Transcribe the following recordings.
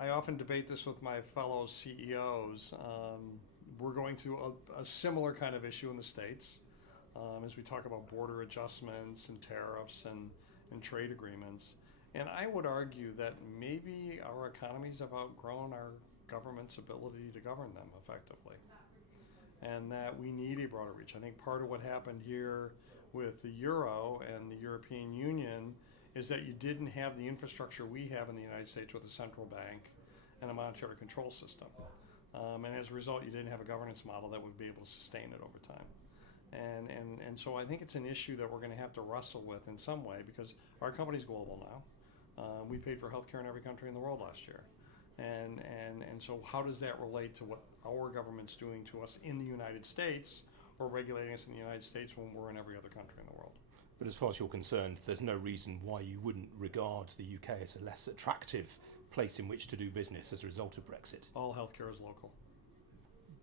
I often debate this with my fellow CEOs. We're going through a similar kind of issue in the States as we talk about border adjustments and tariffs and trade agreements. And I would argue that maybe our economies have outgrown our government's ability to govern them effectively, and that we need a broader reach. I think part of what happened here with the euro and the European Union is that you didn't have the infrastructure we have in the United States with a central bank and a monetary control system. And as a result, you didn't have a governance model that would be able to sustain it over time. And so I think it's an issue that we're going to have to wrestle with in some way, because our company's global now. We paid for healthcare in every country in the world last year. And so how does that relate to what our government's doing to us in the United States, or regulating us in the United States when we're in every other country in the world? But as far as you're concerned, there's no reason why you wouldn't regard the UK as a less attractive place in which to do business as a result of Brexit. All healthcare is local.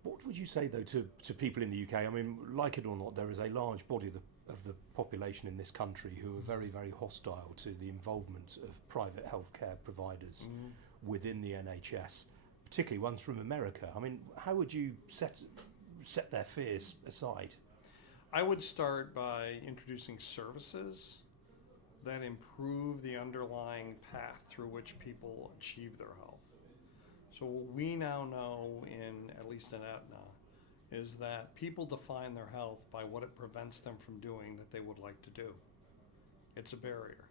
What would you say, though, to people in the UK? I mean, like it or not, there is a large body of the population in this country who are very, very hostile to the involvement of private healthcare providers within the NHS, particularly ones from America. I mean, how would you set their fears aside? I would start by introducing services that improve the underlying path through which people achieve their health. So what we now know, at least in Aetna, is that people define their health by what it prevents them from doing that they would like to do. It's a barrier.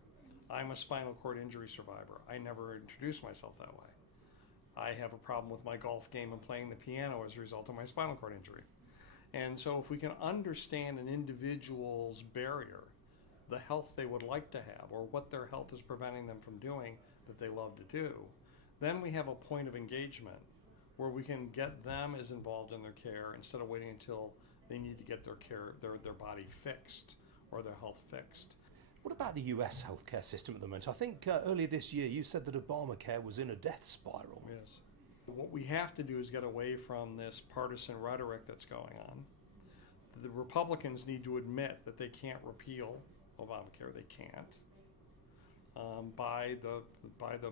I'm a spinal cord injury survivor. I never introduced myself that way. I have a problem with my golf game and playing the piano as a result of my spinal cord injury. And so if we can understand an individual's barrier, the health they would like to have, or what their health is preventing them from doing that they love to do, then we have a point of engagement where we can get them as involved in their care instead of waiting until they need to get their body fixed or their health fixed. What about the US healthcare system at the moment? I think earlier this year you said that Obamacare was in a death spiral. Yes. What we have to do is get away from this partisan rhetoric that's going on. The Republicans need to admit that they can't repeal Obamacare. They can't. By the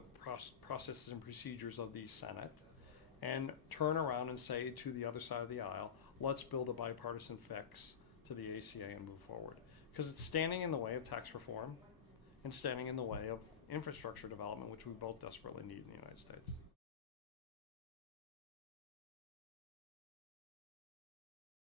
processes and procedures of the Senate, and turn around and say to the other side of the aisle, let's build a bipartisan fix to the ACA and move forward. Because it's standing in the way of tax reform and standing in the way of infrastructure development, which we both desperately need in the United States.